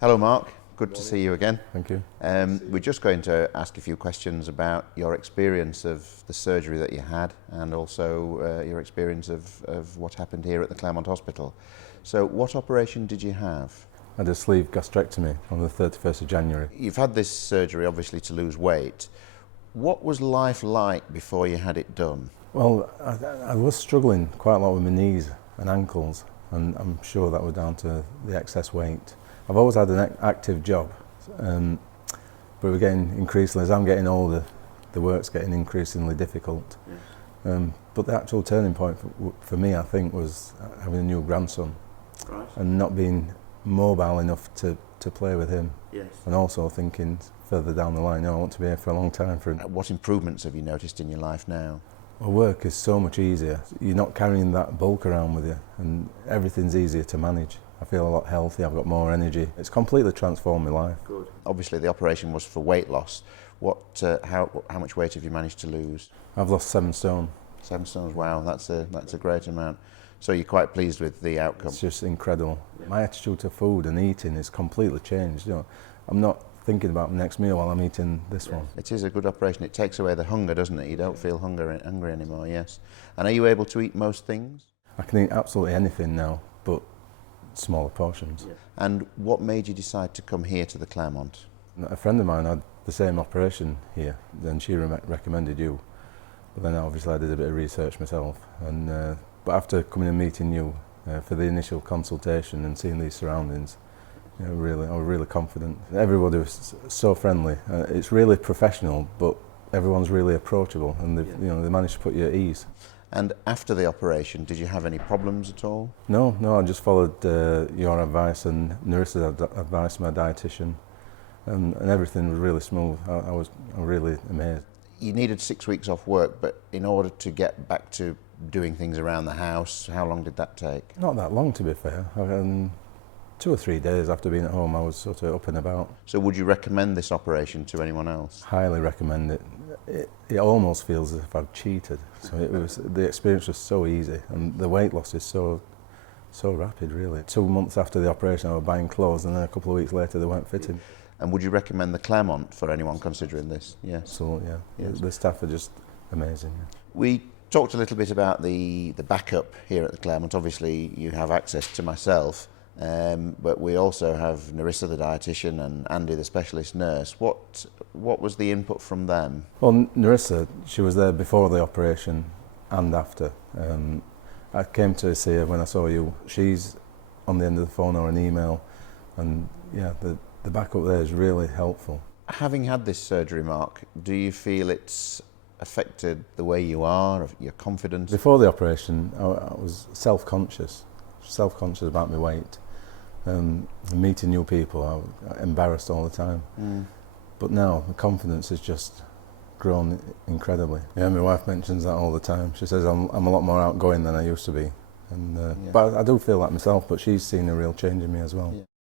Hello Mark, good to see you again. Thank you. We're just going to ask a few questions about your experience of the surgery that you had and also your experience of what happened here at the Claremont Hospital. So what operation did you have? I had a sleeve gastrectomy on the 31st of January. You've had this surgery obviously to lose weight. What was life like before you had it done? Well, I was struggling quite a lot with my knees and ankles, and I'm sure that was down to the excess weight. I've always had an active job, but we're getting increasingly, as I'm getting older, the work's getting increasingly difficult. Yes. But the actual turning point for me, I think, was having a new grandson. Right. And not being mobile enough to play with him. Yes. And also thinking further down the line, I want to be here for a long time. What improvements have you noticed in your life now? Well, work is so much easier. You're not carrying that bulk around with you, and everything's easier to manage. I feel a lot healthier, I've got more energy. It's completely transformed my life. Good. Obviously the operation was for weight loss. How much weight have you managed to lose? I've lost 7 stone. 7 stones, wow, that's a great amount. So you're quite pleased with the outcome? It's just incredible. Yeah. My attitude to food and eating is completely changed. You know, I'm not thinking about the next meal while I'm eating this one. It is a good operation. It takes away the hunger, doesn't it? You don't feel hungry anymore, yes. And are you able to eat most things? I can eat absolutely anything now, but smaller portions. Yeah. And what made you decide to come here to the Claremont? A friend of mine had the same operation here, and she recommended you. But then obviously I did a bit of research myself, and but after coming and meeting you for the initial consultation and seeing these surroundings, you know, I was really confident. Everybody was so friendly. It's really professional, but everyone's really approachable, and they managed to put you at ease. And after the operation, did you have any problems at all? No, I just followed your advice and Narissa's advice, my dietitian, and everything was really smooth. I was really amazed. You needed 6 weeks off work, but in order to get back to doing things around the house, how long did that take? Not that long, to be fair. 2 or 3 days after being at home, I was sort of up and about. So would you recommend this operation to anyone else? Highly recommend it. It almost feels as if I've cheated. So the experience was so easy, and the weight loss is so rapid, really. 2 months after the operation, I was buying clothes, and then a couple of weeks later, they weren't fitting. And would you recommend the Claremont for anyone considering this? Yes. Absolutely, yeah. Yes. The staff are just amazing. Yeah. We talked a little bit about the backup here at the Claremont. Obviously, you have access to myself, but we also have Narissa, the dietitian, and Andy, the specialist nurse. What was the input from them? Well, Narissa, she was there before the operation and after. I came to see her when I saw you. She's on the end of the phone or an email, and yeah, the backup there is really helpful. Having had this surgery, Mark, do you feel it's affected the way you are, your confidence? Before the operation, I was self-conscious about my weight. Meeting new people, I was embarrassed all the time. But now the confidence has just grown incredibly. Yeah, my wife mentions that all the time. She says I'm a lot more outgoing than I used to be. And but I do feel that myself, but she's seen a real change in me as well. Yeah.